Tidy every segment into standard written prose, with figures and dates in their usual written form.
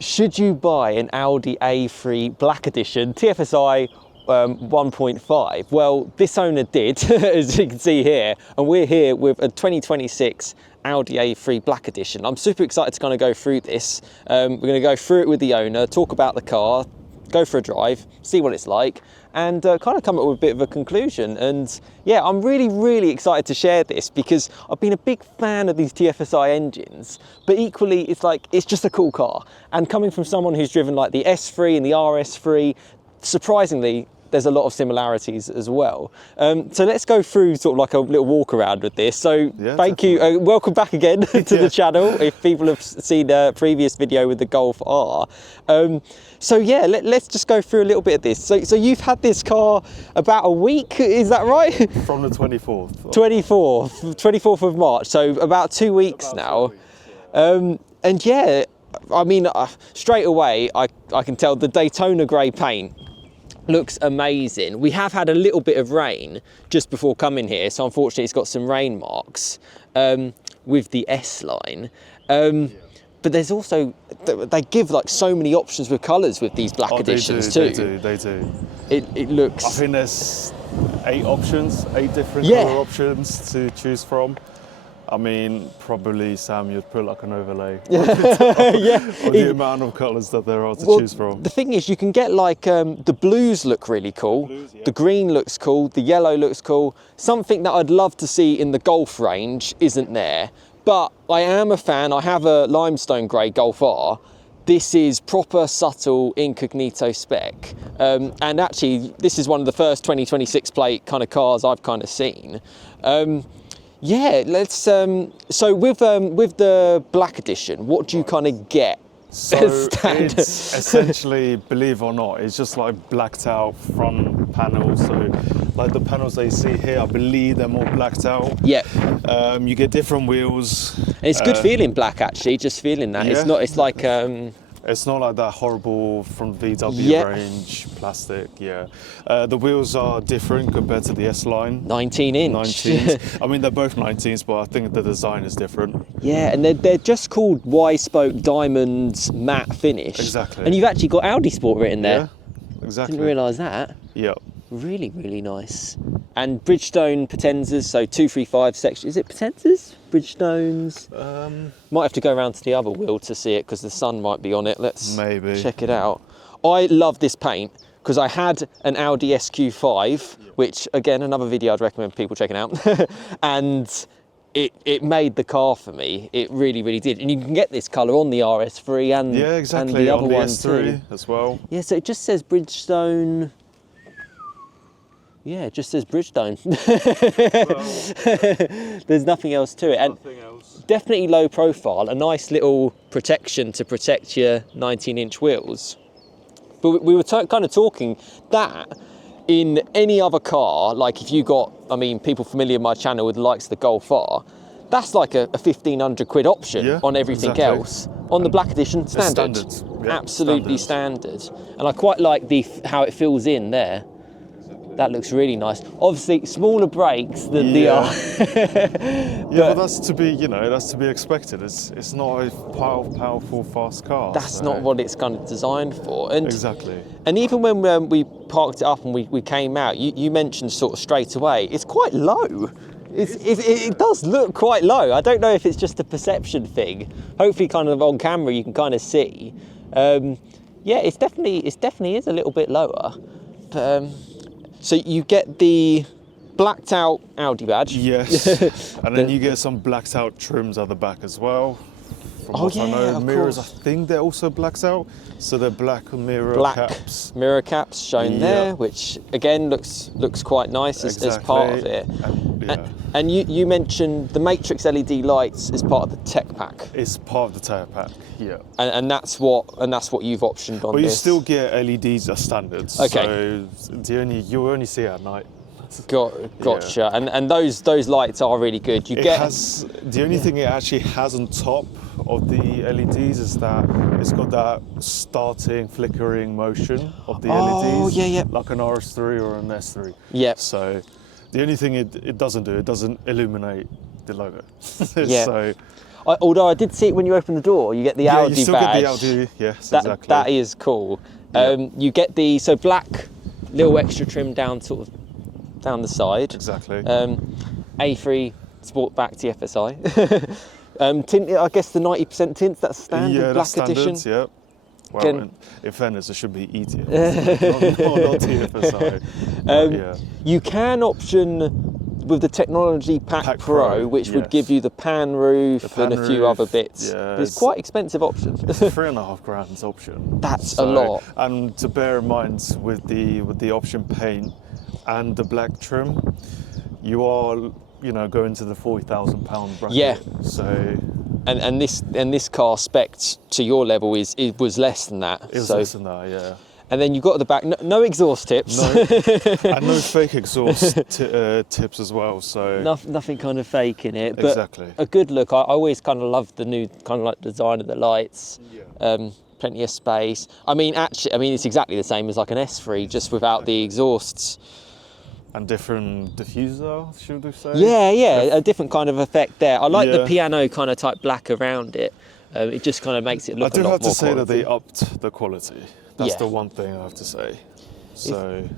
should you buy an Audi A3 Black Edition TFSI 1.5? Well, this owner did, as you can see here, and we're here with a 2026 Audi A3 Black Edition. I'm super excited to kind of go through this. We're going to go through it with the owner, talk about the car, go for a drive, see what it's like, and kind of come up with a bit of a conclusion. And yeah, I'm really excited to share this because I've been a big fan of these TFSI engines, but equally it's just a cool car. And coming from someone who's driven like the S3 and the RS3, surprisingly, there's a lot of similarities as well. So let's go through sort of like a little walk around with this. So yeah, thank you, welcome back again to the channel. If people have seen a previous video with the Golf R. So yeah, let's just go through a little bit of this. So you've had this car about a week, is that right? From the 24th. 24th of March, so about 2 weeks now. And yeah, I mean, straight away, I can tell the Daytona grey paint looks amazing. We have had a little bit of rain just before coming here, so unfortunately it's got some rain marks with the S-line. But there's also, they give like so many options with colours with these Black Editions too. They do. It looks... I think there's 8 different colour options to choose from. I mean, probably, Sam, you'd put like an overlay on the amount of colours that there are to choose from. The thing is, you can get like, the blues look really cool, the green looks cool, the yellow looks cool. Something that I'd love to see in the Golf range isn't there, but I am a fan. I have a limestone grey Golf R. This is proper subtle incognito spec. And actually, this is one of the first 2026 plate kind of cars I've kind of seen. Yeah, let's, so with the Black Edition, what do you kind of get? So it's essentially, believe it or not, it's just like blacked out front panels. So like the panels that you see here, I believe they're more blacked out. Yeah. You get different wheels. And it's good feeling black actually, just feeling that. Yeah. It's like... It's not like that horrible from VW range plastic, The wheels are different compared to the S-Line. 19-inch. 19s. I mean, they're both 19s, but I think the design is different. Yeah, and they're just called Y-spoke diamond matte finish. Exactly. And you've actually got Audi Sport written there. Yeah, exactly. Didn't realise that. Yep. Really nice. And Bridgestone Potenzas, so 235 section. Is it Potenzas? Bridgestones? Might have to go around to the other wheel to see it because the sun might be on it. Let's check it out. I love this paint because I had an Audi SQ5, which again, another video I'd recommend people checking out. And it made the car for me. It really did. And you can get this colour on the RS3 and, and the other one S3 as well. Yeah, so it just says Bridgestone. Yeah, it just says Bridgestone. Well, there's nothing else to it. And definitely low profile, a nice little protection to protect your 19-inch wheels. But we were kind of talking that in any other car, like if you got, I mean, people familiar with my channel with the likes of the Golf R, that's like a 1,500 quid option on everything else. On the Black Edition, standard. Absolutely standard. And I quite like how it fills in there. That looks really nice. Obviously, smaller brakes than the R. But that's to be, that's to be expected. It's not a powerful, fast car. That's not what it's kind of designed for. And exactly. And even when we parked it up and we came out, you mentioned sort of straight away, it's quite low. It does look quite low. I don't know if it's just a perception thing. Hopefully, kind of on camera, you can kind of see. Yeah, it definitely is a little bit lower. But, so you get the blacked out Audi badge. Yes, and then you get some blacked out trims at the back as well. From what I know, mirrors, I think they're also blacked out. So they're black mirror caps. Mirror caps shown there, which again looks quite nice as part of it. And you mentioned the Matrix LED lights as part of the tech pack. It's part of the tech pack, yeah. And that's what you've optioned on. But you still get LEDs as standards. Okay. So you only see it at night. Gotcha. And those lights are really good. The only thing it actually has on top of the LEDs is that it's got that starting flickering motion of the LEDs. Like an RS3 or an S3. Yeah. So the only thing it doesn't do, it doesn't illuminate the logo. Yeah. So Although I did see it when you open the door, you get the Audi you still badge. get the Audi, yes, That, exactly. that is cool. Yeah. You get the black little extra trim down sort of down the side. Exactly. A3 Sportback TFSI. Tint, I guess the 90% tints, that's standard Black Edition. Yeah. Well, in fairness, it should be ETFSI, not TFSI. You can option with the Technology Pack Pro, which would give you the pan roof and a few other bits. Yeah, it's quite expensive options. It's £3,500 option. That's a lot. And to bear in mind with the option paint and the black trim, you are going to the £40,000 bracket. Yeah. So. And this car spec'd to your level was less than that. It was less than that, yeah. And then you've got at the back, no exhaust tips. No, and no fake exhaust tips as well. So nothing kind of fake in it. But exactly. A good look. I always kind of love the new kind of like design of the lights. Yeah. Plenty of space. I mean, it's exactly the same as like an S3, just without the exhausts. And different diffuser, should we say? Yeah, a different kind of effect there. I like the piano kind of type black around it. It just kind of makes it look a lot more I do have to say quality. that they upped the quality. That's the one thing I have to say. So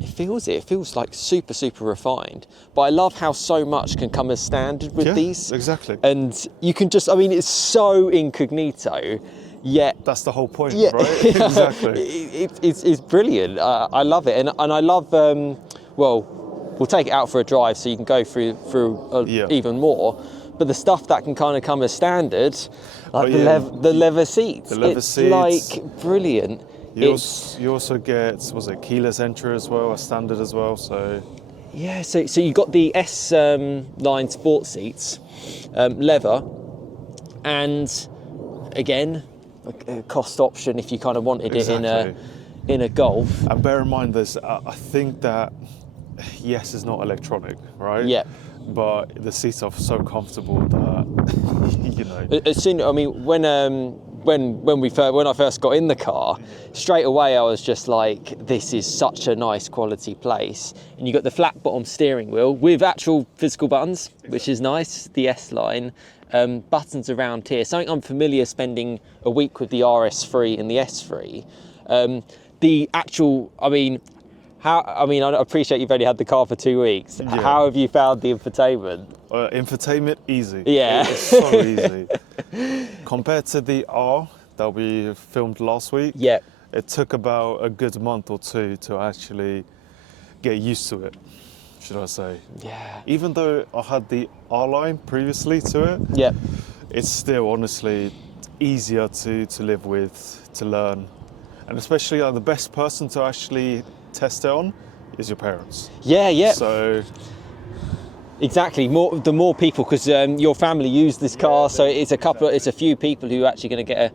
it feels like super refined. But I love how so much can come as standard with these. Exactly. And you can just, it's so incognito. Yet that's the whole point, right? Exactly. It's brilliant. I love it, and I love. We'll take it out for a drive so you can go through even more. But the stuff that can kind of come as standard, like the leather seats, it's like brilliant. You also get, was it keyless entry as well, a standard as well, so. Yeah, so you got the S line sport seats, leather, and again, a cost option if you kind of wanted it in a Golf. And bear in mind, I think that yes, it's not electronic, right? Yeah. But the seats are so comfortable that As soon, when I first got in the car, straight away I was just like, this is such a nice quality place. And you got the flat bottom steering wheel with actual physical buttons, which is nice. The S line. Buttons around here. Something I'm familiar spending a week with the RS3 and the S3. The actual, I appreciate you've only had the car for 2 weeks. Yeah. How have you found the infotainment? Infotainment, easy. Yeah. It's so easy. Compared to the R that we filmed last week, it took about a good month or two to actually get used to it, should I say. Yeah. Even though I had the R line previously to it, it's still honestly easier to live with, to learn. And especially the best person to actually test it on is your parents. Yeah. So exactly, the more people, because your family use this car, so it's a few people who are actually going to get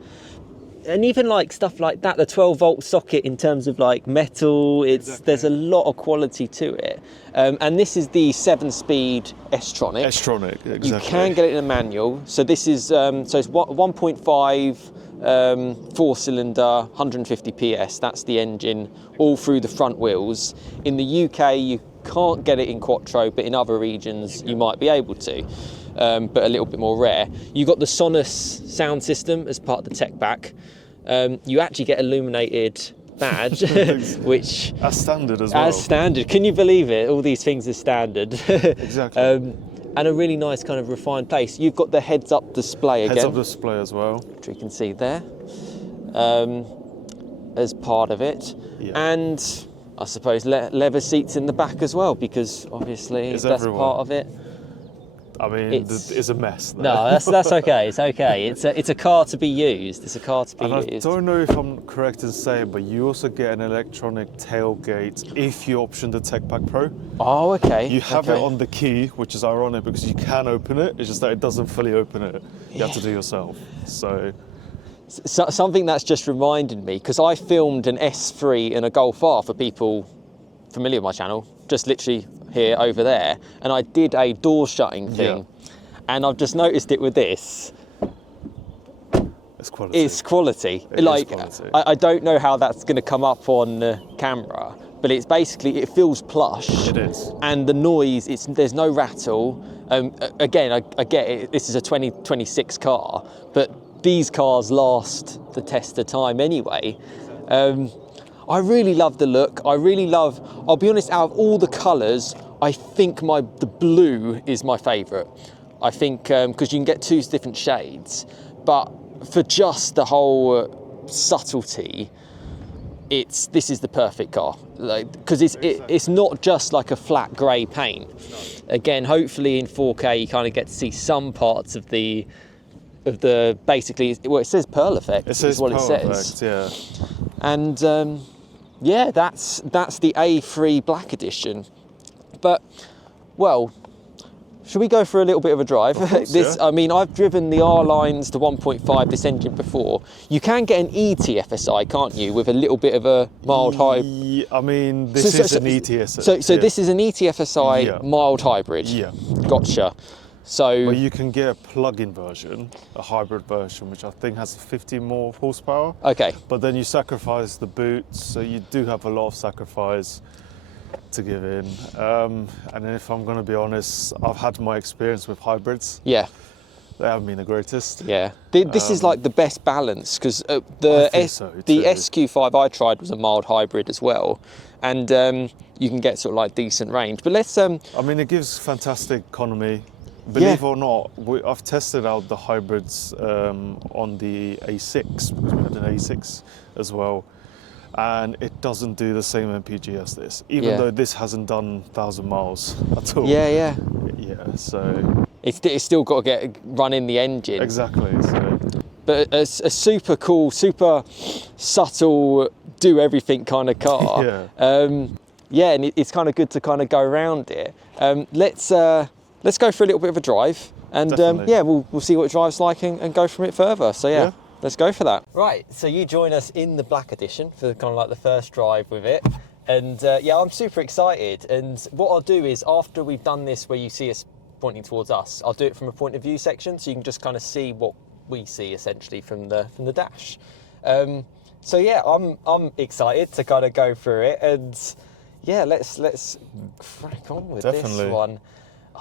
and even like stuff like that, the 12-volt socket in terms of like metal, there's a lot of quality to it. And this is the 7-speed S-tronic. S-tronic, exactly. You can get it in a manual. So this is so it's 1.5 4-cylinder, 150 PS. That's the engine, all through the front wheels. In the UK, you can't get it in quattro, but in other regions you might be able to, but a little bit more rare. You got the Sonos sound system as part of the tech pack. You actually get illuminated badge, which as standard as well. As standard, can you believe it? All these things are standard. Exactly. And a really nice kind of refined pace. You've got the heads-up display again. Heads-up display as well, which you can see there, as part of it, and I suppose leather seats in the back as well, because obviously that's part of it. It's a mess there. No, that's okay. It's okay. It's a car to be used. It's a car to be used. I don't know if I'm correct in saying, but you also get an electronic tailgate if you option the Tech Pack Pro. Oh, okay. You have it on the key, which is ironic because you can open it. It's just that it doesn't fully open it. You have to do yourself. So something that's just reminded me, because I filmed an S3 and a Golf R for people familiar with my channel, just literally here over there, and I did a door shutting thing, and I've just noticed it with this. It's quality. It's quality. It is quality. I don't know how that's going to come up on camera, but it's basically, it feels plush. It is. And the noise, there's no rattle. Again, I get it, this is a 2026 car, but these cars last the test of time anyway. I really love the look. I'll be honest, out of all the colours, I think the blue is my favourite. I think, because you can get 2 different shades, but for just the whole subtlety, this is the perfect car, because it's not just like a flat grey paint. Again, hopefully in 4K you kind of get to see some parts of the basically, well, it says Pearl Effect. It says what Pearl it says. Effect, yeah. And yeah, that's the A3 Black Edition. But well, should we go for a little bit of a drive? Of course, yeah. I mean, I've driven the R-Lines, the 1.5, this engine before. You can get an ETFSI, can't you, with a little bit of a mild hybrid? I mean, this is an ETS. So this is an ETFSI mild hybrid? Yeah. Gotcha. So, but you can get a plug-in version, a hybrid version, which I think has 50 more horsepower. Okay. But then you sacrifice the boots, so you do have a lot of sacrifice to give in. And then if I'm going to be honest, I've had my experience with hybrids. Yeah. They haven't been the greatest. Yeah. This is like the best balance, because the SQ5 I tried was a mild hybrid as well. And you can get sort of like decent range. But let's... I mean, it gives fantastic economy. Believe it or not, I've tested out the hybrids on the A6, because we had an A6 as well, and it doesn't do the same MPG as this, even though this hasn't done 1,000 miles at all. Yeah, so... It's still got to run in the engine. Exactly, so... But a super cool, super subtle, do everything kind of car. Yeah, and it's kind of good to kind of go around it. Let's go for a little bit of a drive, and yeah, we'll see what it drives like and go from it further. So yeah, let's go for that. Right, so you join us in the Black Edition for kind of like the first drive with it, and yeah, I'm super excited. And what I'll do is, after we've done this, where you see us pointing towards us, I'll do it from a point of view section, so you can just kind of see what we see essentially from the dash. So yeah, I'm excited to kind of go through it, and yeah, let's crack on with this one.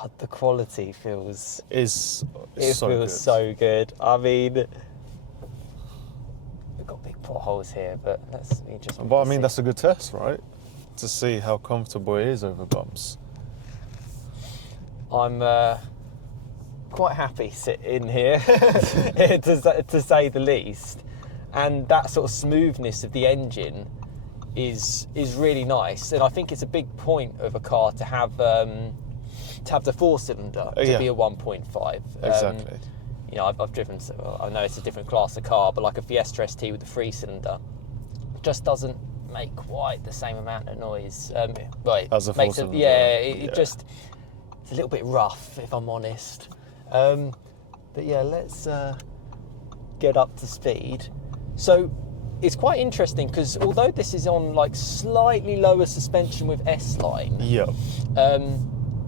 Oh, the quality feels so good. I mean, we've got big potholes here, but I mean, that's a good test, right? To see how comfortable it is over bumps. I'm quite happy sitting here, to say the least, and that sort of smoothness of the engine is really nice, and I think it's a big point of a car to have the 4-cylinder to be a 1.5. Exactly. You know, I've driven, I know it's a different class of car, but like a Fiesta ST with the 3-cylinder just doesn't make quite the same amount of noise. As a 4-cylinder. It's a little bit rough, if I'm honest. But yeah, let's get up to speed. So it's quite interesting, because although this is on like slightly lower suspension with S-Line,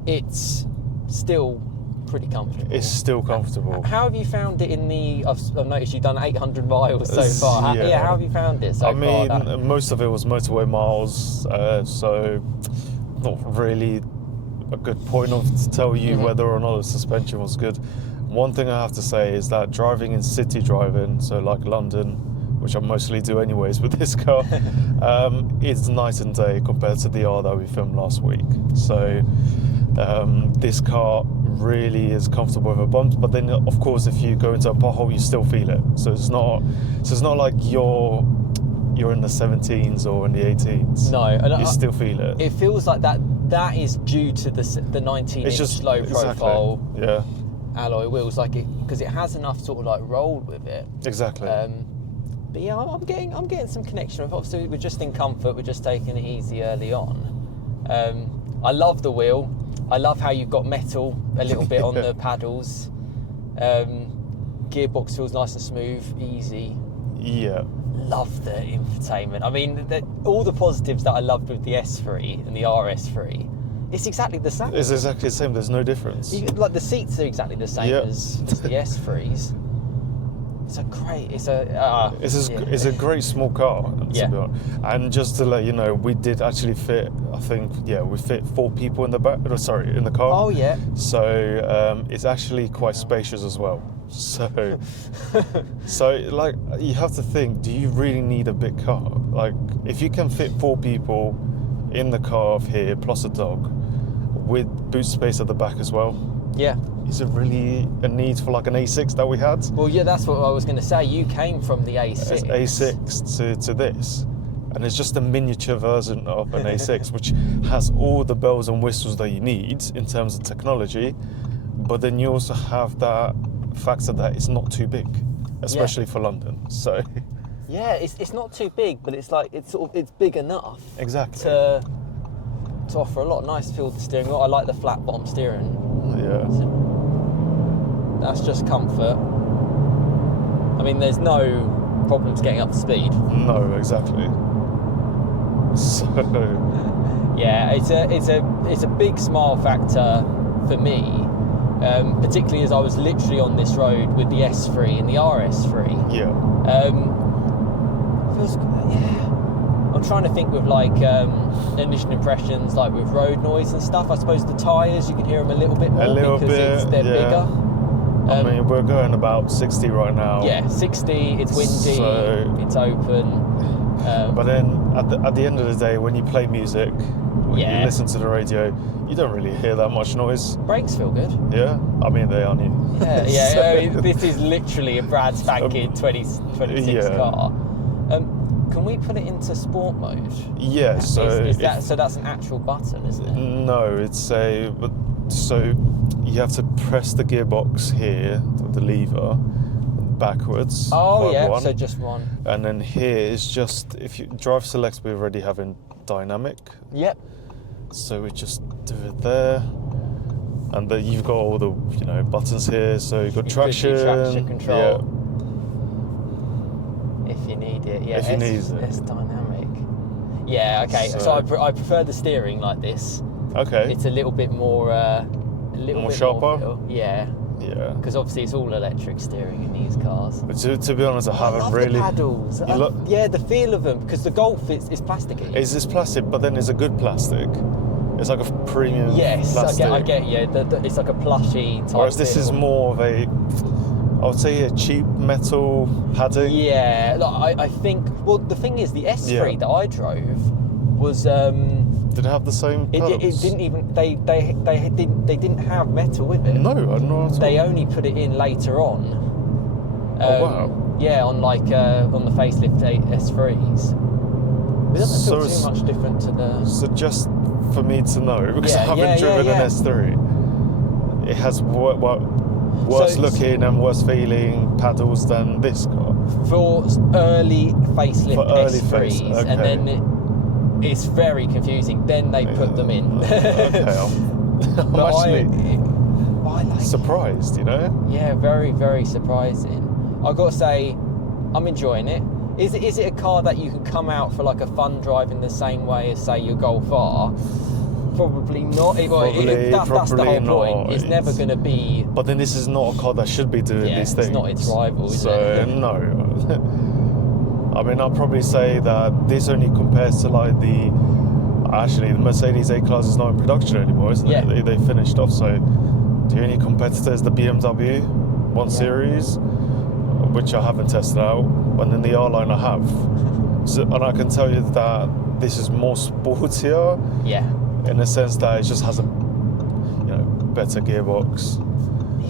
it's still pretty comfortable. It's still comfortable. How have you found it I've noticed you've done 800 miles so far. How have you found it so far? I mean, most of it was motorway miles, so not really a good point to tell you whether or not the suspension was good. One thing I have to say is that driving in city driving, so like London, which I mostly do anyways with this car, it's night and day compared to the R that we filmed last week. So this car really is comfortable with a bump, but then of course if you go into a pothole you still feel it. So it's not like you're in the 17s or in the 18s. No, and you still feel it. It feels like that is due to the 19-inch low profile alloy wheels, like it, because it has enough sort of like roll with it. Exactly. But yeah, I'm getting some connection with. Obviously, we're just in comfort. We're just taking it easy early on. I love the wheel. I love how you've got metal a little bit on the paddles. Gearbox feels nice and smooth, easy. Yeah. Love the infotainment. I mean, all the positives that I loved with the S3 and the RS3, it's exactly the same. It's exactly the same. There's no difference. Like the seats are exactly the same as the S3s. It's a great small car, to be honest. And just to let you know, we did actually fit, we fit 4 people in the in the car. Oh yeah. So it's actually quite spacious as well. So, like, you have to think, do you really need a big car? Like, if you can fit 4 people in the car here, plus a dog, with boot space at the back as well. Yeah. Is it really a need for like an A6 that we had? Well, yeah, that's what I was going to say. You came from the A6. A6 to this. And it's just a miniature version of an A6, which has all the bells and whistles that you need in terms of technology. But then you also have that factor that it's not too big, especially for London. So yeah, it's not too big, but it's like it's big enough. Exactly. To offer a lot. Nice feel to the steering wheel. I like the flat bottom steering. Yeah. That's just comfort. I mean, there's no problems getting up to speed. No, exactly. So yeah, it's a big smile factor for me. Particularly as I was literally on this road with the S3 and the RS3. Yeah. Feels, yeah. I'm trying to think with like initial impressions, like with road noise and stuff. I suppose the tyres, you can hear them a little bit more because they're bigger. I mean, we're going about 60 right now. Yeah, 60. It's windy. So, it's open. But then at the end of the day, when you play music, when you listen to the radio, you don't really hear that much noise. Brakes feel good. Yeah, I mean they are new. Yeah. So, I mean, this is literally a brand spanking 2026 car. Can we put it into sport mode? Yeah. So so that's an actual button, isn't it? No, so you have to press the gearbox here, the lever, backwards. Oh yeah. So just one. And then here is just, if you drive select, we already have in dynamic. Yep. So we just do it there, and then you've got all the buttons here. So you've got traction control. Yeah. If you need it, yeah. If you need it. It's dynamic. Yeah. Okay. So I prefer the steering like this. Okay. It's a little bit more. More sharper. Yeah. Yeah. Because obviously it's all electric steering in these cars. But to be honest, I haven't love really. The paddles. Yeah, the feel of them, because the Golf is plasticky. It's plastic, but then it's a good plastic. It's like a premium plastic. I get you. It's like a plushy type. Whereas this is more of I would say a cheap metal padding. Yeah, I think. Well, the thing is, the S3 that I drove was. Did it have the same pedals? It didn't even. They didn't have metal with it. No, not at all. They only put it in later on. Oh wow. Yeah, on on the facelift S3s. It doesn't feel too much different to the. So just for me to know, because I haven't driven an S3, it has worse looking and worse feeling paddles than this car. For early facelift S3s, okay. and then it's very confusing. Then they put them in. Okay, I'm actually surprised, Yeah, very, very surprising. I've got to say, I'm enjoying it. Is it a car that you can come out for like a fun drive in the same way as, say, your Golf R? Probably not. That's the whole point. It's never going to be. But then this is not a car that should be doing these things. It's not its rival, is it? So no. I mean, I'll probably say that this only compares to like the Mercedes A-Class is not in production anymore, isn't it? They finished off. So the only competitor is the BMW 1 Series, which I haven't tested out, and then the R-Line I have. So, and I can tell you that this is more sportier. Yeah. In the sense that it just has a better gearbox.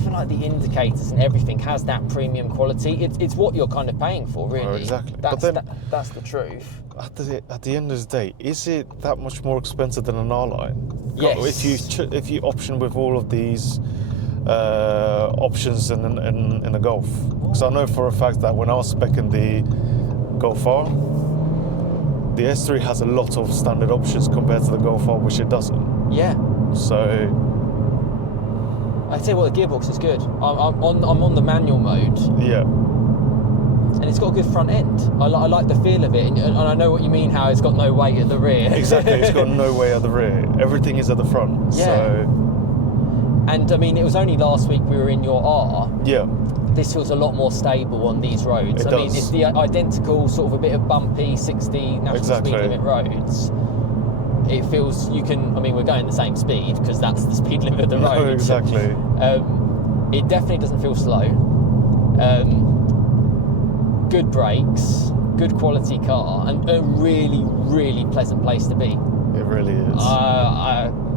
Even like the indicators and everything has that premium quality. It's what you're kind of paying for, really. Oh, exactly. That's the truth. At the end of the day, is it that much more expensive than an R-Line? Yes. If you option with all of these options in the Golf, because I know for a fact that when I was speccing the Golf R, the S3 has a lot of standard options compared to the Golf R, which it doesn't. Yeah. So I tell you what, the gearbox is good. I'm on the manual mode. Yeah. And it's got a good front end. I like the feel of it, and I know what you mean. How it's got no weight at the rear. Exactly, it's got no weight at the rear. Everything is at the front. Yeah. So. And I mean, it was only last week we were in your R. Yeah. this feels a lot more stable on these roads. It I mean, does. it's the identical sort of a bit of bumpy 60 national speed limit roads. It feels you can. I mean, we're going the same speed because that's the speed limit of the road. No, exactly. It definitely doesn't feel slow. Good brakes, good quality car, and a really, really pleasant place to be. It really is.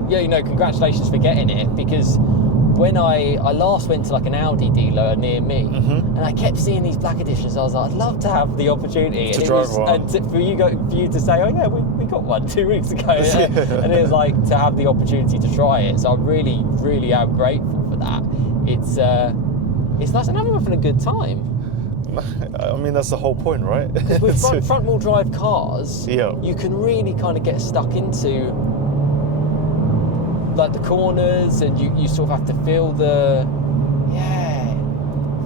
Yeah, you know, congratulations for getting it, because when I last went to like an Audi dealer near me, and I kept seeing these black editions, I was like, I'd love to have the opportunity to drive one. And for you to say, oh yeah, we got one 2 weeks ago, and it was like to have the opportunity to try it. So I really, really am grateful for that. It's nice, and I'm having a good time. I mean, that's the whole point, right? With front wheel drive cars, you can really kind of get stuck into like the corners, and you sort of have to feel it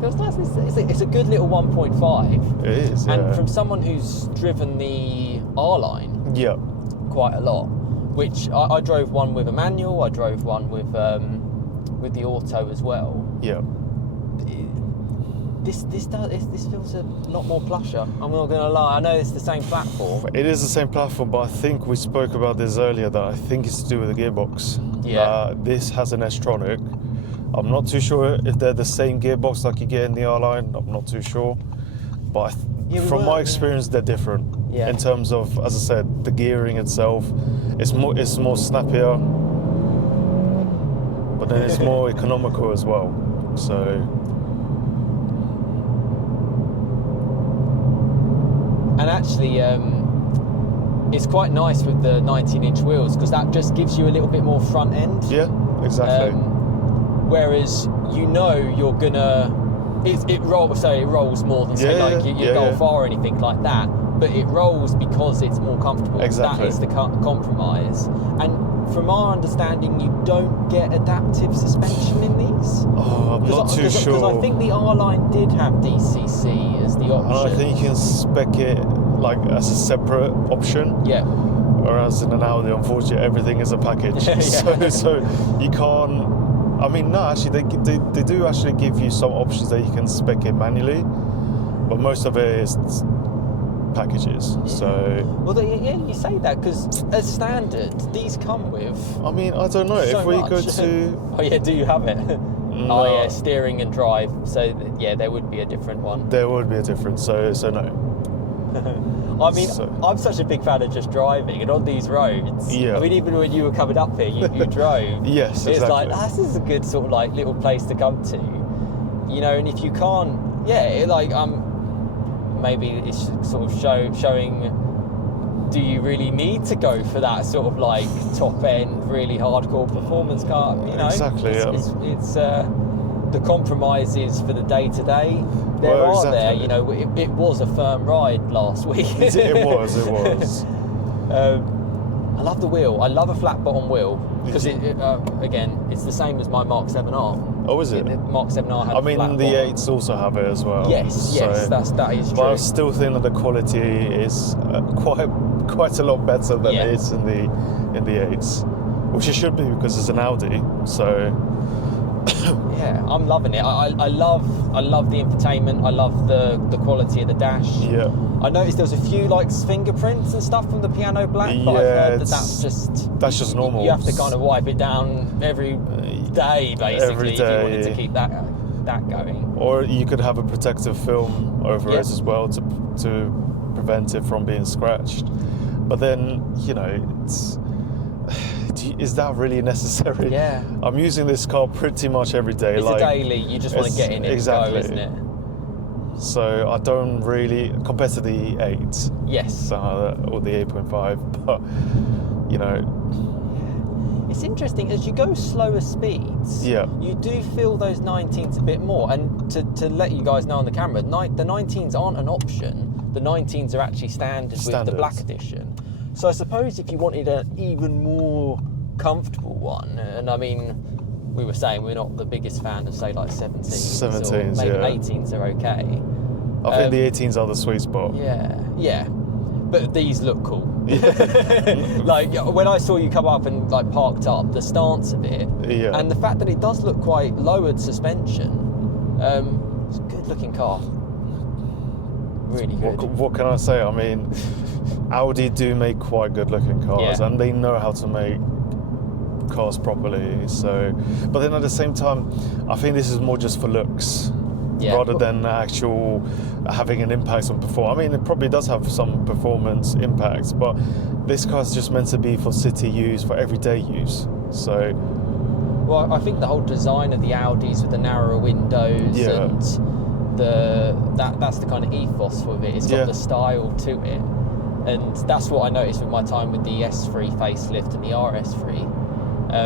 feels nice. It's a good little 1.5. It is, yeah. And from someone who's driven the R-Line quite a lot, which I drove one with a manual, I drove one with the auto as well. Yeah. This feels a lot more plusher. I'm not going to lie. I know it's the same platform. It is the same platform, but I think we spoke about this earlier, that I think it's to do with the gearbox. Yeah. This has an S-tronic. I'm not too sure if they're the same gearbox like you get in the R-Line. I'm not too sure. But from my experience, they're different. Yeah. In terms of, as I said, the gearing itself, it's more snappier, but then it's more economical as well. So. And actually, it's quite nice with the 19-inch wheels, because that just gives you a little bit more front end. Yeah, exactly. Whereas you're gonna, it rolls more than say your Golf R or anything like that. But it rolls because it's more comfortable. Exactly. That is the compromise. And from our understanding, you don't get adaptive suspension in these. Oh, I'm not too sure. Because I think the R-Line did have DCC as the option. And I think you can spec it like as a separate option. Yeah. Whereas in an Audi, unfortunately, everything is a package. So you can't. I mean, no, actually, they do actually give you some options that you can spec it manually, but most of it is packages. So well, you say that because as standard, these come with. I mean, I don't know so if we much. go to. Oh yeah, do you have it? No. Oh yeah, steering and drive. So yeah, there would be a different one. There would be a difference. So no. I mean, I'm such a big fan of just driving, and on these roads, I mean, even when you were coming up here, you drove. Yes, it's exactly. like, this is a good sort of like little place to come to, you know. And if you can't, maybe it's sort of showing. Do you really need to go for that sort of like top end, really hardcore performance car? You know, exactly. It's the compromises for the day to day. There are there. You know, it was a firm ride last week. It was. I love the wheel. I love a flat bottom wheel because again, it's the same as my Mark 7R. Oh, is it? The Mark 7R had I mean, flat the bottom. 8s also have it as well. Yes, that is true. But I still think that the quality is quite a lot better than it is in the 8s, which it should be because it's an Audi. So. Yeah, I'm loving it. I love the infotainment. I love the quality of the dash. Yeah. I noticed there was a few like fingerprints and stuff from the Piano Black, but I've heard that's just normal. You have to kind of wipe it down every day, basically, if you wanted to keep that going. Or you could have a protective film over it as well to prevent it from being scratched. But then, you know, is that really necessary? Yeah. I'm using this car pretty much every day. It's a daily, you just want to get in it and go, isn't it? So I don't really, compared to the 8s. Yes. Or the 8.5, but, you know. It's interesting, as you go slower speeds, you do feel those 19s a bit more. And to let you guys know on the camera, the 19s aren't an option. The 19s are actually standard with the Black Edition. So I suppose if you wanted an even more comfortable one, and I mean, we were saying we're not the biggest fan of, say, like 17s. Or maybe 18s are okay. I think the 18s are the sweet spot. Yeah. But these look cool. Like, when I saw you come up and like parked up, the stance of it, and the fact that it does look quite lowered suspension, It's a good looking car. Really good. What can I say? I mean, Audi do make quite good looking cars, and they know how to make cars properly. So, but then at the same time, I think this is more just for looks, rather than actual having an impact on performance. I mean, it probably does have some performance impacts, but this car is just meant to be for city use, for everyday use. So, well, I think the whole design of the Audis with the narrower windows and that's the kind of ethos with it. It's got the style to it, and that's what I noticed with my time with the S3 facelift and the RS3.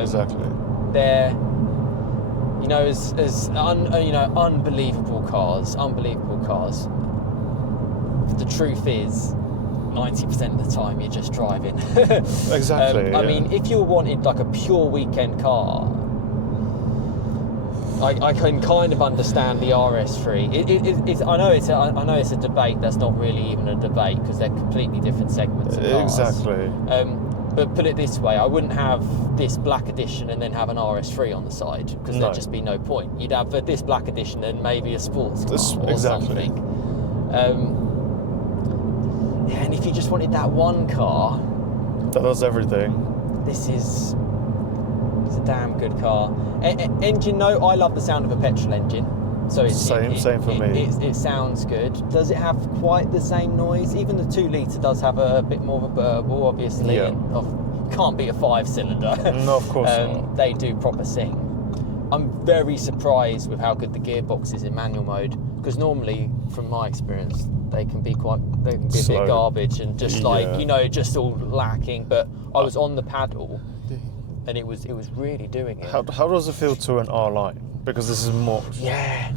Exactly. They're, unbelievable cars. The truth is, 90% of the time you're just driving. Exactly. I mean, if you wanted like a pure weekend car, I can kind of understand the RS3. I know it's a debate that's not really even a debate, because they're completely different segments of cars. Exactly. But put it this way, I wouldn't have this Black Edition and then have an RS3 on the side, because there'd just be no point. You'd have this Black Edition and maybe a sports car or something. And if you just wanted that one car that does everything, it's a damn good car. Engine note, I love the sound of a petrol engine. So same for me. It sounds good. Does it have quite the same noise? Even the 2 litre does have a bit more of a burble, obviously. Yeah. And can't be a 5-cylinder. No, of course not. They do proper sing. I'm very surprised with how good the gearbox is in manual mode, because normally, from my experience, they can be a bit garbage and just just all lacking. But I was on the pedal, and it was really doing it. How does it feel to an R-Line? Because this is more... Yeah.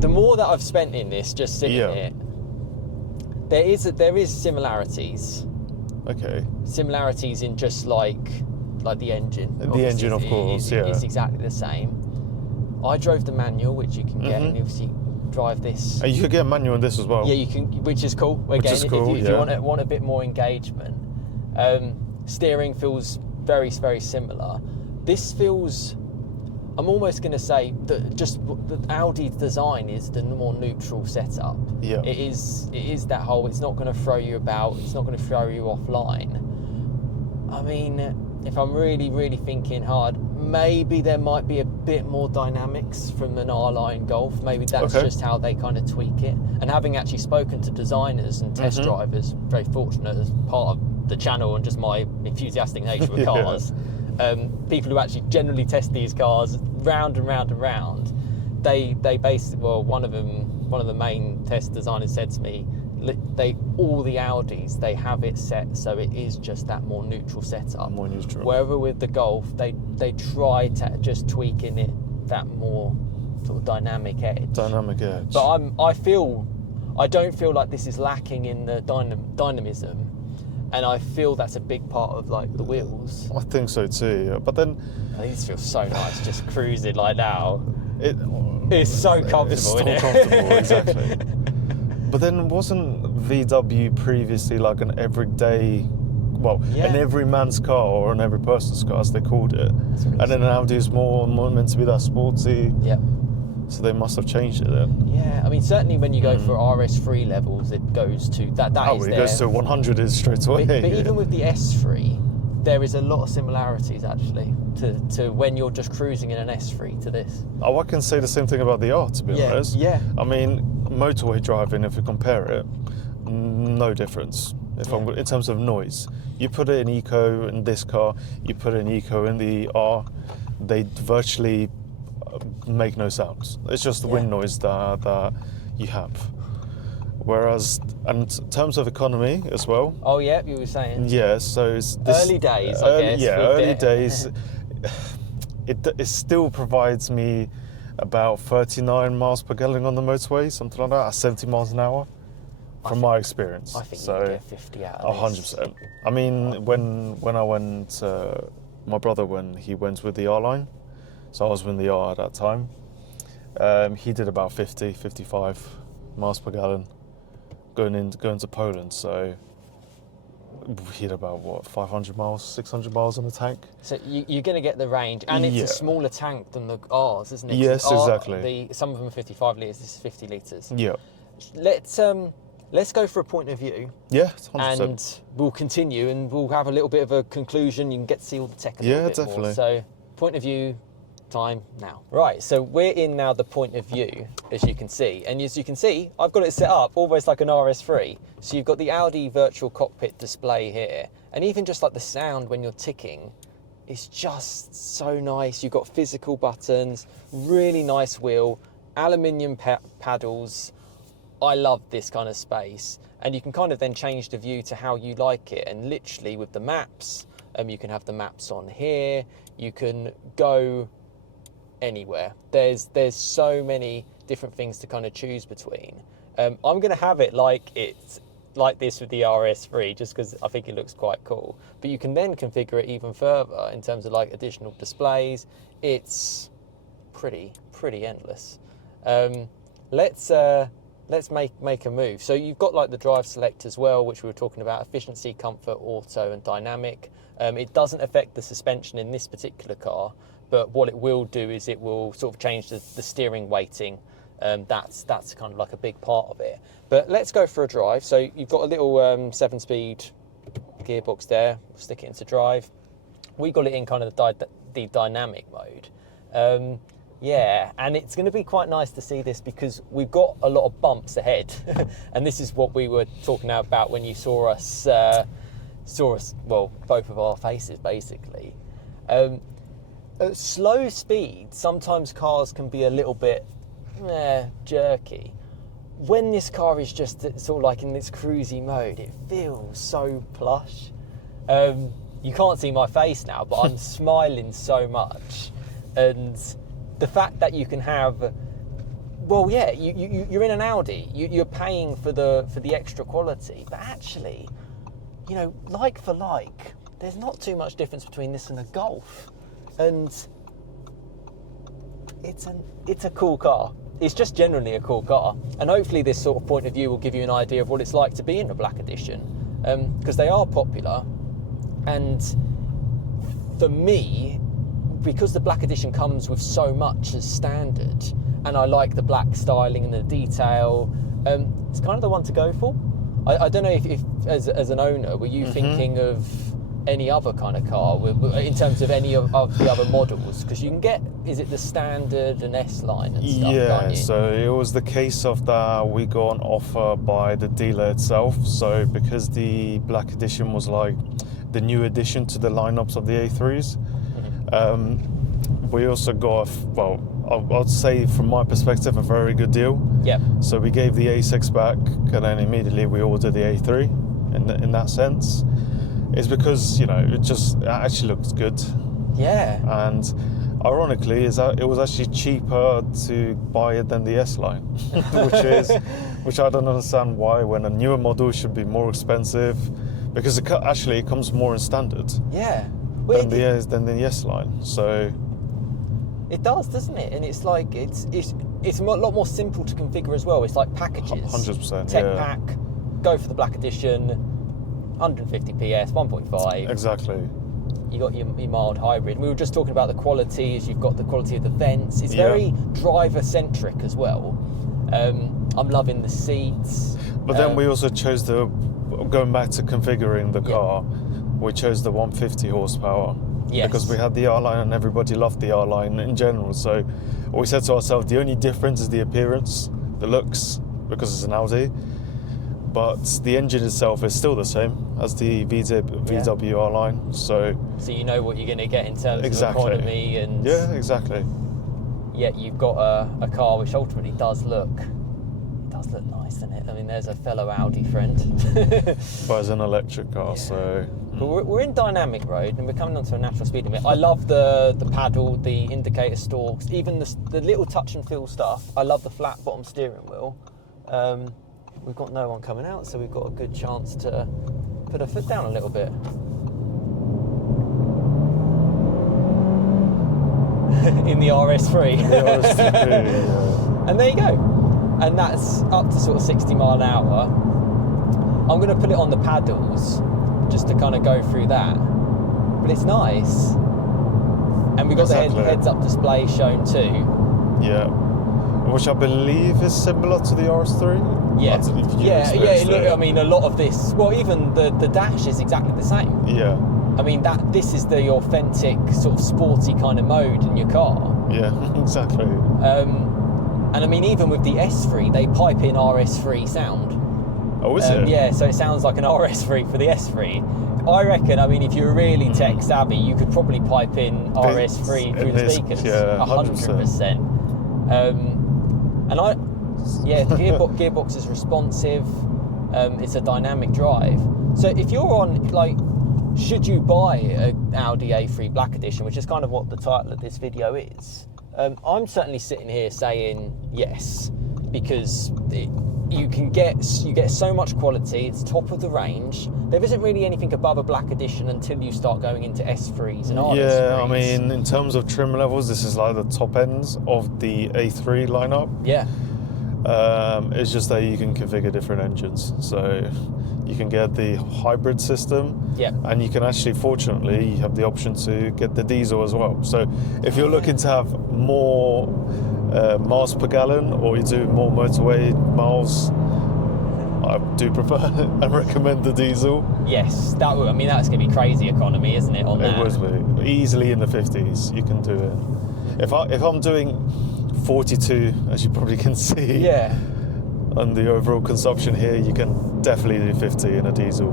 The more that I've spent in this, just sitting here, there is similarities. Okay. Similarities in just like the engine. The engine, of course, It's exactly the same. I drove the manual, which you can get, and obviously drive this. And you could get a manual in this as well. Yeah, you can, which is cool. Again, if you want a bit more engagement. Steering feels very, very similar. This feels... I'm almost going to say that just the Audi design is the more neutral setup. Yeah. It is that whole, it's not going to throw you about, it's not going to throw you offline. I mean, if I'm really, really thinking hard, maybe there might be a bit more dynamics from an R-Line Golf. Maybe that's just how they kind of tweak it. And having actually spoken to designers and test drivers, very fortunate as part of the channel and just my enthusiastic nature with cars, people who actually generally test these cars round and round and round, they basically, one of the main test designers said to me, all the Audis, they have it set so it is just that more neutral setup. More neutral. Wherever with the Golf, they try to just tweak in it that more sort of dynamic edge. But I don't feel like this is lacking in the dynamism. And I feel that's a big part of like the wheels. I think so too. Yeah. But then I think this feels so nice, just cruising like now. It's so comfortable. It's so isn't it? comfortable, exactly. But then wasn't VW previously like an everyday, an everyman's car or an every person's car, as they called it? And then Audi is more meant to be that sporty. Yeah. So they must have changed it then. Yeah, I mean, certainly when you go for RS3 levels, it goes to that. It goes to 100 is straight away. But even with the S3, there is a lot of similarities actually to when you're just cruising in an S3 to this. Oh, I can say the same thing about the R, to be honest. Yeah. I mean, motorway driving, if you compare it, no difference. In terms of noise, you put it in eco in this car, you put it in eco in the R, they virtually make no sounds. It's just the wind noise that you have. Whereas, and in terms of economy as well. Oh yeah, you were saying. Yeah, so it's early days, I guess. Yeah, early days. It still provides me about 39 miles per gallon on the motorway, something like that, at 70 miles an hour, from my experience. I think you can get 50 out of this. 100%. I mean, when I went, my brother, when he went with the R-Line, so I was with the R at that time, he did about 50, 55 miles per gallon going to Poland. So we hit about, what, 500 miles, 600 miles on the tank. So you're going to get the range, and it's a smaller tank than ours, isn't it? Yes, exactly. Some of them are 55 litres, this is 50 litres. Yeah. Let's go for a point of view. Yeah, 100%. And we'll continue, and we'll have a little bit of a conclusion. You can get to see all the tech a little bit definitely. more. So, point of view time now. Right, so we're in now the point of view, as you can see. And as you can see, I've got it set up almost like an RS3. So you've got the Audi virtual cockpit display here. And even just like the sound when you're ticking, it's just so nice. You've got physical buttons, really nice wheel, aluminium paddles. I love this kind of space. And you can kind of then change the view to how you like it. And literally with the maps, you can have the maps on here. You can go anywhere. There's so many different things to kind of choose between. I'm going to have it like this with the RS3 just because I think it looks quite cool. But you can then configure it even further in terms of like additional displays. It's pretty endless. Let's make a move. So you've got like the drive select as well, which we were talking about: efficiency, comfort, auto, and dynamic. It doesn't affect the suspension in this particular car, but what it will do is it will sort of change the steering weighting. That's kind of like a big part of it. But let's go for a drive. So you've got a little 7-speed gearbox there. We'll stick it into drive. We got it in kind of the dynamic mode. Yeah, and it's going to be quite nice to see this because we've got a lot of bumps ahead. And this is what we were talking about when you saw us, well, both of our faces basically. At slow speed, sometimes cars can be a little bit jerky. When this car is just sort of like in this cruisy mode, it feels so plush. You can't see my face now, but I'm smiling so much. And the fact that you can have, well, yeah, you're in an Audi. You're paying for the extra quality, but actually, you know, like for like, there's not too much difference between this and a Golf, and it's a cool car. It's just generally a cool car, and hopefully this sort of point of view will give you an idea of what it's like to be in a Black Edition, because they are popular, and for me, because the Black Edition comes with so much as standard, and I like the black styling and the detail, it's kind of the one to go for. I don't know if as an owner, were you thinking of any other kind of car in terms of any of the other models? Because you can get, is it the standard and S-Line and stuff? Yeah, so it was the case of that we got an offer by the dealer itself. So because the Black Edition was like the new addition to the lineups of the A3s, we also got, well, I'd say from my perspective, a very good deal. Yeah. So we gave the A6 back, and then immediately we ordered the A3 in that sense. It's because, you know, it actually looks good. Yeah. And ironically, it was actually cheaper to buy it than the S-Line, which I don't understand why, when a newer model should be more expensive, because it comes more in standard. Yeah. Than the S-Line. So it does, doesn't it? And it's like it's a lot more simple to configure as well. It's like packages. 100%. Tech yeah. pack, go for the Black Edition, 150 PS, 1.5. Exactly. You got your mild hybrid. We were just talking about the qualities. You've got the quality of the vents. It's very driver centric as well. I'm loving the seats. But then we also chose going back to configuring the car. We chose the 150 horsepower. Yes. Because we had the R-Line and everybody loved the R-Line in general. So we said to ourselves, the only difference is the appearance, the looks, because it's an Audi. But the engine itself is still the same as the VW R-Line. So you know what you're going to get in terms of economy and... Yeah, exactly. Yet you've got a car which ultimately does look nice, doesn't it? I mean, there's a fellow Audi friend. But it's an electric car, so... But we're in dynamic mode and we're coming onto a natural speed limit. I love the paddle, the indicator stalks, even the little touch and feel stuff. I love the flat bottom steering wheel. We've got no one coming out, so we've got a good chance to put our foot down a little bit. In the RS3. Yeah. And there you go. And that's up to sort of 60 mile an hour. I'm going to put it on the paddles just to kind of go through that. But it's nice. And we've got the heads-up display shown too. Yeah. Which I believe is similar to the RS3. Yeah. Look, I mean, a lot of this, well, even the dash is exactly the same. Yeah. I mean, this is the authentic sort of sporty kind of mode in your car. Yeah, exactly. And I mean, even with the S3, they pipe in RS3 sound. Oh, is it? Yeah, so it sounds like an RS3 for the S3. I reckon, I mean, if you're really tech savvy, you could probably pipe in RS3 through the speakers. Yeah, 100%. The gearbox is responsive. It's a dynamic drive. So if you're on, like, should you buy an Audi A3 Black Edition, which is kind of what the title of this video is, I'm certainly sitting here saying yes, because you get so much quality. It's top of the range. There isn't really anything above a Black Edition until you start going into S3s and RS3s. Yeah, I mean, in terms of trim levels, this is like the top ends of the A3 lineup. Yeah. It's just that you can configure different engines. So you can get the hybrid system. Yeah. And you can actually, fortunately, you have the option to get the diesel as well. So if you're looking to have more miles per gallon, or you do more motorway miles, I do prefer and recommend the diesel. Yes, that's going to be crazy economy, isn't it? It would be easily in the 50s. You can do it. If I'm doing 42, as you probably can see, yeah, and the overall consumption here, you can definitely do 50 in a diesel.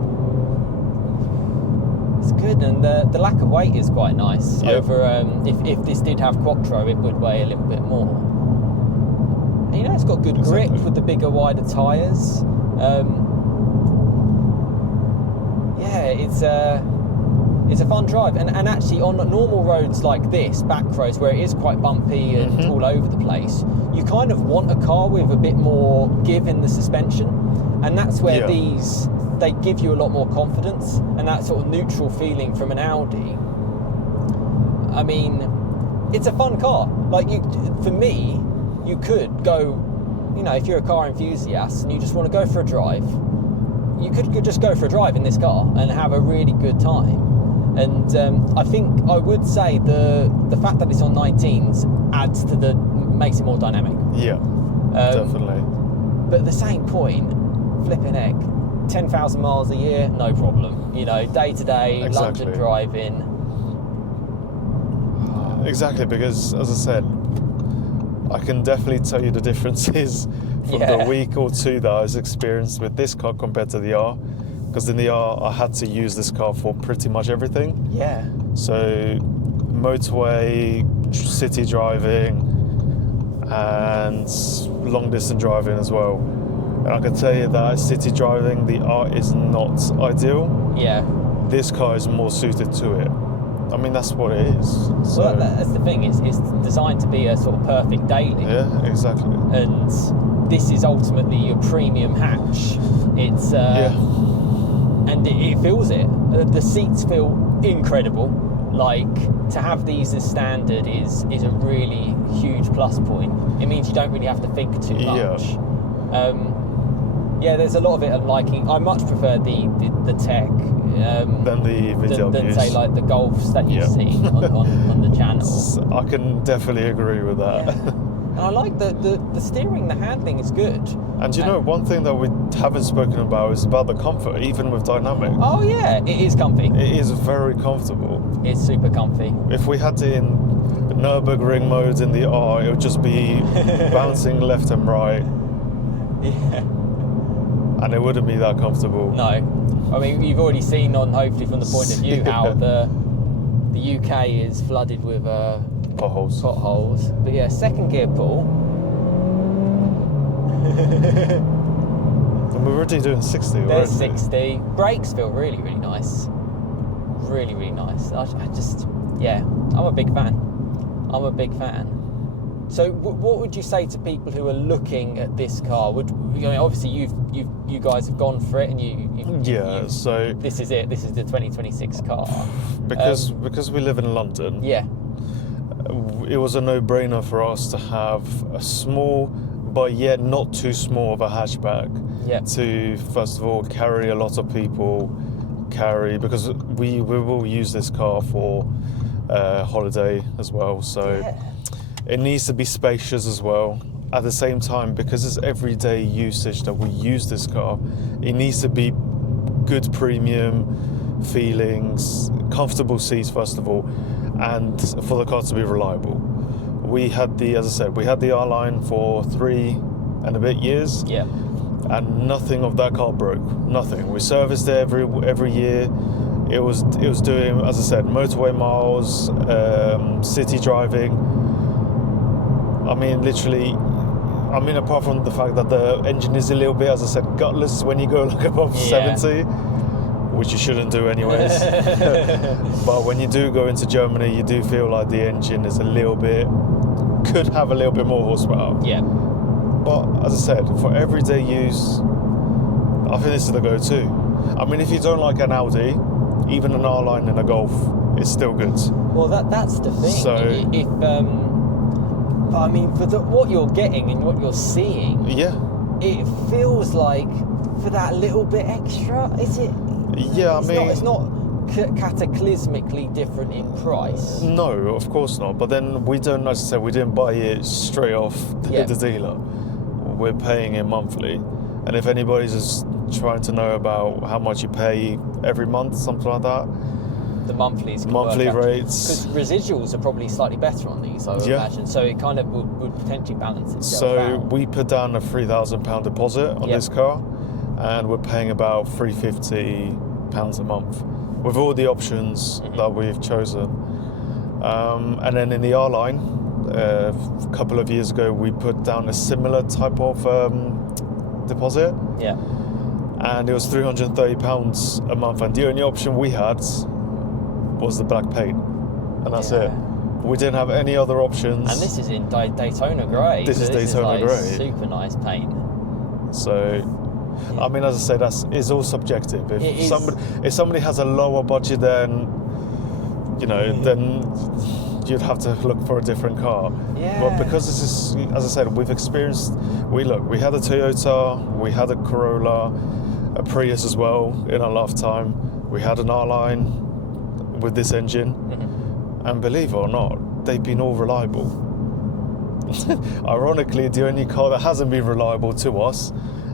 It's good, and the lack of weight is quite nice. Yep. Over if this did have Quattro, it would weigh a little bit more. And, you know, it's got good grip with the bigger, wider tyres. It's a fun drive, and actually on normal roads like this, back roads where it is quite bumpy and all over the place, you kind of want a car with a bit more give in the suspension, and that's where they give you a lot more confidence, and that sort of neutral feeling from an Audi. I mean, it's a fun car. Like, for me, you could go, you know, if you're a car enthusiast and you just want to go for a drive, you could just go for a drive in this car and have a really good time. And I think I would say the fact that it's on 19s makes it more dynamic. Yeah, definitely. But at the same point, flipping heck, 10,000 miles a year, no problem. You know, day to day, London driving. Exactly, because as I said, I can definitely tell you the differences from the week or two that I was experienced with this car compared to the R. Because in the R, I had to use this car for pretty much everything. Yeah. So, motorway, city driving, and long distance driving as well. And I can tell you that city driving, the R is not ideal. Yeah. This car is more suited to it. I mean, that's what it is. So, well, that's the thing. It's designed to be a sort of perfect daily. Yeah, exactly. And this is ultimately your premium hatch. It's and it feels it. The seats feel incredible. Like, to have these as standard is a really huge plus point. It means you don't really have to think too much. There's a lot of it I'm liking. I much prefer the tech than the VWs. Than say like the Golfs that you've seen on the channel. I can definitely agree with that. Yeah. And I like the steering, the handling is good. And you know, one thing that we haven't spoken about is about the comfort, even with dynamic. Oh yeah, it is comfy. It is very comfortable. It's super comfy. If we had it in Nürburgring mode in the R, it would just be bouncing left and right. Yeah. And it wouldn't be that comfortable. No. I mean, you've already seen hopefully from the point of view, how the UK is flooded with potholes. But yeah, second gear pull. And we're already doing 60 already. There's 60. Brakes feel really, really nice. Really, really nice. I'm a big fan. So what would you say to people who are looking at this car? Obviously you guys have gone for it, and so this is it. This is the 2026 car. Because we live in London. Yeah. It was a no-brainer for us to have a small, but yet not too small of a hatchback. Yeah. To first of all carry a lot of people, carry, because we will use this car for holiday as well, so it needs to be spacious as well. At the same time, because it's everyday usage that we use this car, it needs to be good premium feelings, comfortable seats first of all, and for the car to be reliable. We had the, as I said, we had the R-Line for 3 and a bit years, and nothing of that car broke. Nothing. We serviced it every year. It was doing, as I said, motorway miles, city driving. I mean, literally. I mean, apart from the fact that the engine is a little bit, as I said, gutless when you go like above 70, which you shouldn't do anyways. But when you do go into Germany, you do feel like the engine is a little bit, could have a little bit more horsepower. Yeah. But as I said, for everyday use, I think this is the go-to. I mean, if you don't like an Audi, even an R-Line and a Golf is still good. Well, that's the thing. So, I mean, for what you're getting and what you're seeing, it feels like for that little bit extra, is it? Yeah, it's not cataclysmically different in price. No, of course not. But then we don't, as I said, we didn't buy it straight off the dealer. We're paying it monthly. And if anybody's just trying to know about how much you pay every month, something like that, the monthly rates, because residuals are probably slightly better on these, I would imagine, so it kind of would potentially balance itself out. We put down a £3,000 deposit on this car, and we're paying about £350 a month with all the options that we've chosen. And then in the R-Line, a couple of years ago, we put down a similar type of deposit, and it was £330 a month, and the only option we had was the black paint, and that's it. We didn't have any other options. And this is in Daytona grey. This is Daytona grey. Super nice paint. So, I mean, as I say, it's all subjective. If somebody has a lower budget, then then you'd have to look for a different car. But because this is, as I said, we had a Toyota, we had a Corolla, a Prius as well in our lifetime. We had an R-Line with this engine, and believe it or not, they've been all reliable. Ironically, the only car that hasn't been reliable to us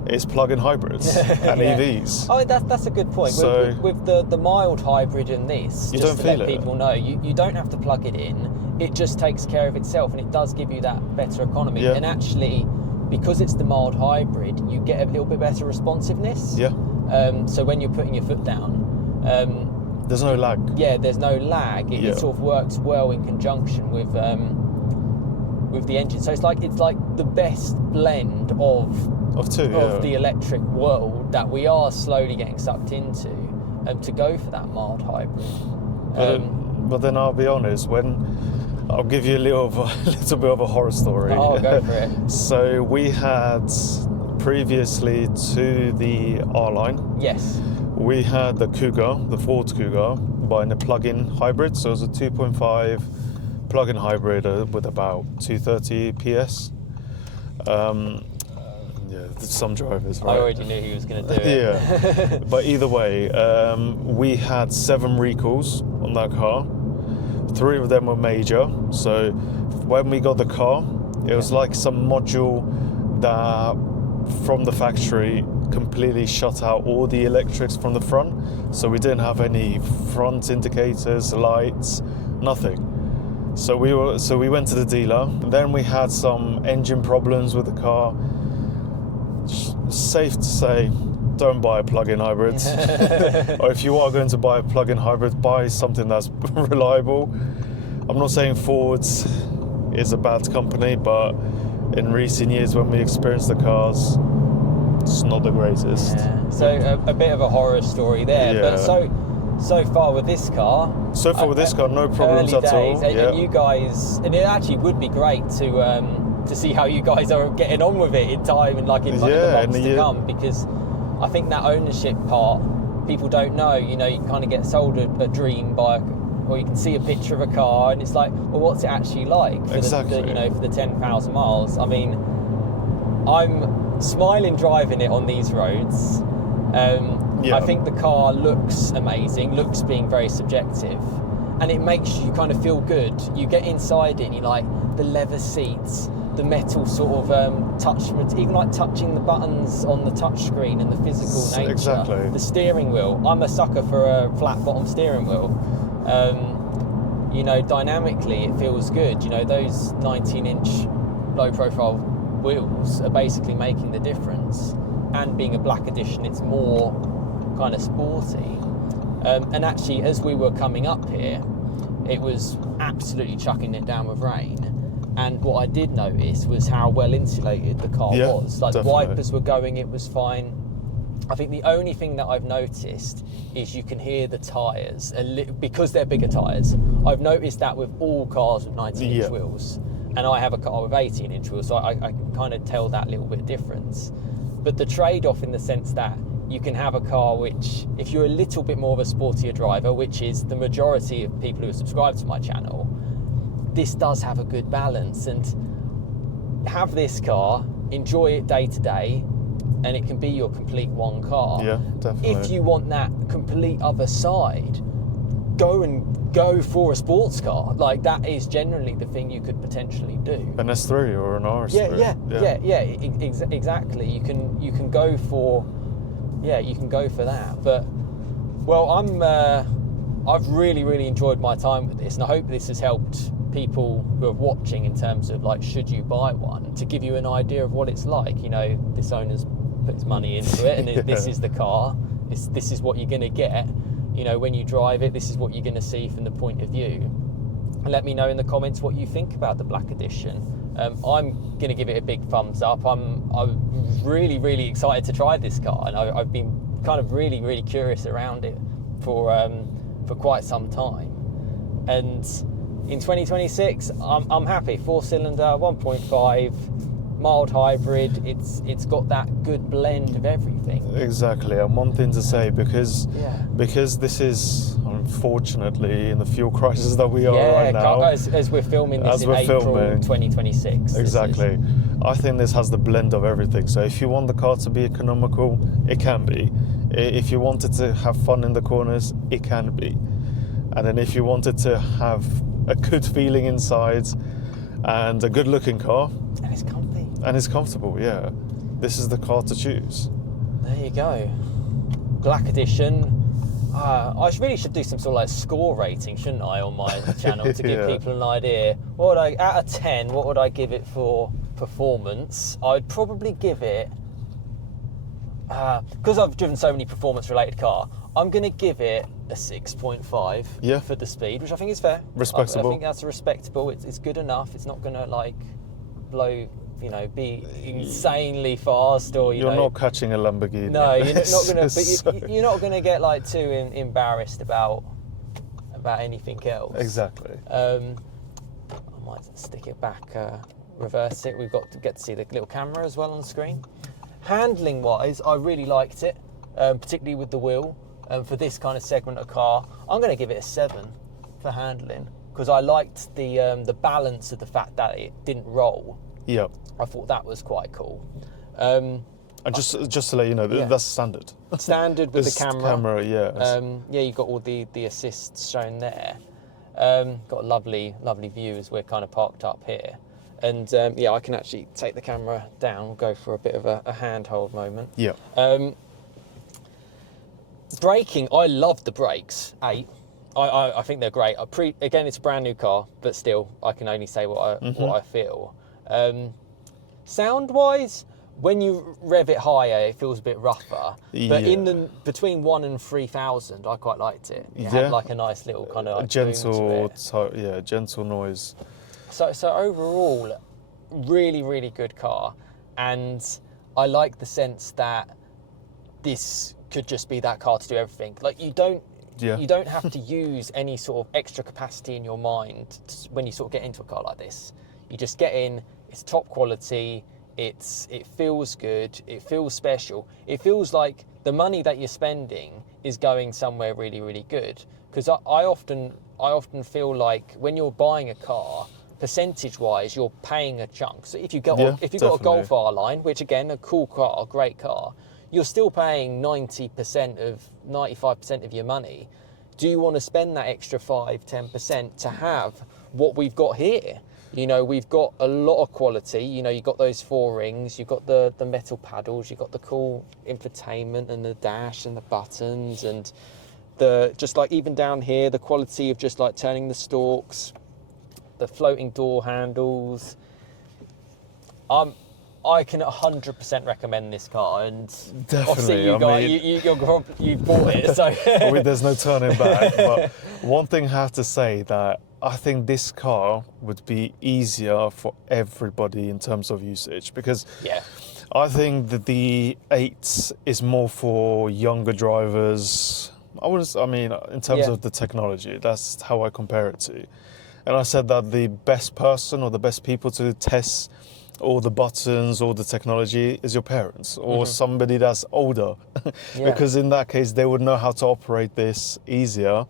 is plug-in hybrids and EVs. Oh, that's a good point. So, with the mild hybrid in this, you just don't to feel let people know, you don't have to plug it in. It just takes care of itself, and it does give you that better economy. And actually, because it's the mild hybrid, you get a little bit better responsiveness. So when you're putting your foot down, there's no lag. There's no lag. It sort of works well in conjunction with the engine. So it's like the best blend of the electric world that we are slowly getting sucked into, to go for that mild hybrid. But then I'll be honest, I'll give you a little bit of a horror story. Oh, go for it. So we had previously to the R-Line. Yes. We had the Ford Cougar, buying a plug-in hybrid. So it was a 2.5 plug-in hybrid with about 230 PS. Some drivers, right? I already knew he was going to do it. But either way, we had 7 recalls on that car. 3 of them were major. So when we got the car, it was like some module that from the factory completely shut out all the electrics from the front. So we didn't have any front indicators, lights, nothing. So we went to the dealer. Then we had some engine problems with the car. Safe to say, don't buy a plug-in hybrid. Or if you are going to buy a plug-in hybrid, buy something that's reliable. I'm not saying Ford is a bad company, but in recent years when we experienced the cars, it's not the greatest. So a bit of a horror story there. But so far with this car, no problems at all. And you guys, and it actually would be great to see how you guys are getting on with it in time and in the months to come, because I think that ownership part, people don't know. You kind of get sold a dream by, or you can see a picture of a car and it's like, well, what's it actually like for the 10,000 miles? I mean, I'm smiling driving it on these roads. I think the car looks amazing, looks being very subjective, and it makes you kind of feel good. You get inside it and you like the leather seats, the metal sort of touch, even like touching the buttons on the touch screen and the physical nature. Exactly. The steering wheel. I'm a sucker for a flat bottom steering wheel. You know, dynamically it feels good. You know, those 19-inch low profile wheels are basically making the difference. And being a black edition, it's more kind of sporty. And actually, as we were coming up here, it was absolutely chucking it down with rain. And what I did notice was how well insulated the car was. Like, definitely. The wipers were going, it was fine. I think the only thing that I've noticed is you can hear the tyres, because they're bigger tyres. I've noticed that with all cars with 19-inch wheels. And I have a car with 18-inch wheels, so I can kind of tell that little bit difference. But the trade-off in the sense that you can have a car which, if you're a little bit more of a sportier driver, which is the majority of people who are subscribed to my channel, this does have a good balance. And have this car, enjoy it day to day, and it can be your complete one car. Yeah, definitely. If you want that complete other side, go for a sports car. Like, that is generally the thing you could potentially do. An S3 or an RS3. Exactly. You can go for that. But well, I've really enjoyed my time with this, and I hope this has helped people who are watching in terms of like, should you buy one, to give you an idea of what it's like. You know, this owner's put his money into it, and this is the car. This is what you're going to get. You know, when you drive it, this is what you're going to see from the point of view. And let me know in the comments what you think about the Black Edition. I'm going to give it a big thumbs up. I'm really excited to try this car, and I've been kind of really curious around it for quite some time. And in 2026, I'm happy. 4-cylinder, 1.5. Mild hybrid, it's got that good blend of everything. Exactly. And one thing to say, because this is unfortunately in the fuel crisis that we are right now, as we're filming this in April 2026. Exactly. I think this has the blend of everything. So if you want the car to be economical, it can be. If you wanted to have fun in the corners, it can be. And then if you wanted to have a good feeling inside and a good looking car, and it's comfy. And it's comfortable, yeah. This is the car to choose. There you go. Black Edition. I really should do some sort of like score rating, shouldn't I, on my channel, to give people an idea. What would out of 10, what would I give it for performance? I'd probably give it, because I've driven so many performance-related cars, I'm going to give it a 6.5 for the speed, which I think is fair. Respectable. I think that's respectable. It's good enough. It's not going to like blow, you know, be insanely fast, or you're not catching a Lamborghini. No, you're not going to. But you're not going to get like too embarrassed about anything else. Exactly. I might stick it back, reverse it. We've got to get to see the little camera as well on the screen. Handling wise, I really liked it, particularly with the wheel. For this kind of segment of car, I'm going to give it a 7 for handling, because I liked the balance of the fact that it didn't roll. Yeah. I thought that was quite cool. And just to let you know, that's standard. Standard with the camera. Yeah, you've got all the assists shown there. Got a lovely view as we're kind of parked up here. And I can actually take the camera down, go for a bit of a handhold moment. Yeah. Braking, I love the brakes. I think they're great. Again, it's a brand new car, but still, I can only say what I feel. Sound-wise, when you rev it higher, it feels a bit rougher. But in between 1 and 3,000, I quite liked it. It had like a nice little kind of like gentle noise. So overall, really good car, and I like the sense that this could just be that car to do everything. Like, you don't have to use any sort of extra capacity in your mind when you sort of get into a car like this. You just get in. It's top quality. It feels good. It feels special. It feels like the money that you're spending is going somewhere really good. Because I often feel like when you're buying a car, percentage-wise, you're paying a chunk. So if you got a Golf R line, which again, a cool car, a great car, you're still paying 95% of your money. Do you want to spend that extra 5-10% to have what we've got here? You know, we've got a lot of quality. You know, you've got those 4 rings, you've got the metal paddles, you've got the cool infotainment and the dash and the buttons, and the just like even down here, the quality of just like turning the stalks, the floating door handles. I can 100% recommend this car, and Definitely. obviously you bought it, so I mean, there's no turning back. But one thing I have to say that I think this car would be easier for everybody in terms of usage, because yeah, I think that the 8 is more for younger drivers. I mean, in terms of the technology, that's how I compare it to. And I said that the best person or the best people to test all the buttons, all the technology is your parents or somebody that's older. Because in that case, they would know how to operate this easier,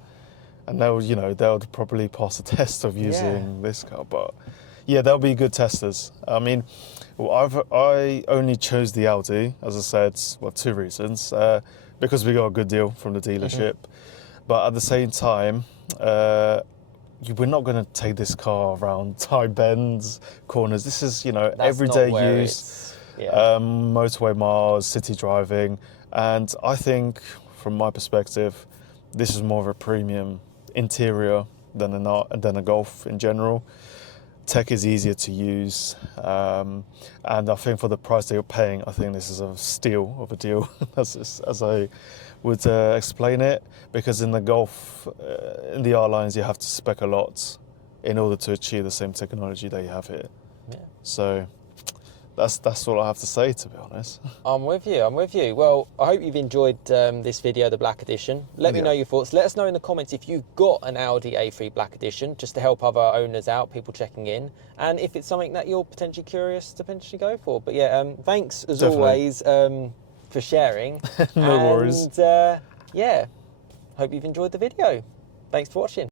and they would probably pass a test of using this car. But yeah, they'll be good testers. I mean, I only chose the Audi, as I said, 2 reasons. Because we got a good deal from the dealership. But at the same time, we're not going to take this car around tight bends, corners. This is, that's everyday not where use, it's- motorway miles, city driving. And I think, from my perspective, this is more of a premium interior than a Golf in general. Tech is easier to use. And I think for the price that you're paying, I think this is a steal of a deal, as I would explain it, because in the Golf, in the R-Lines, you have to spec a lot in order to achieve the same technology that you have here. Yeah. So that's all I have to say, to be honest. I'm with you. Well, I hope you've enjoyed this video, the Black Edition. Let me know your thoughts. Let us know in the comments if you've got an Audi A3 Black Edition, just to help other owners out, people checking in, and if it's something that you're potentially curious to potentially go for. But yeah, thanks as always for sharing. No worries. And yeah, hope you've enjoyed the video. Thanks for watching.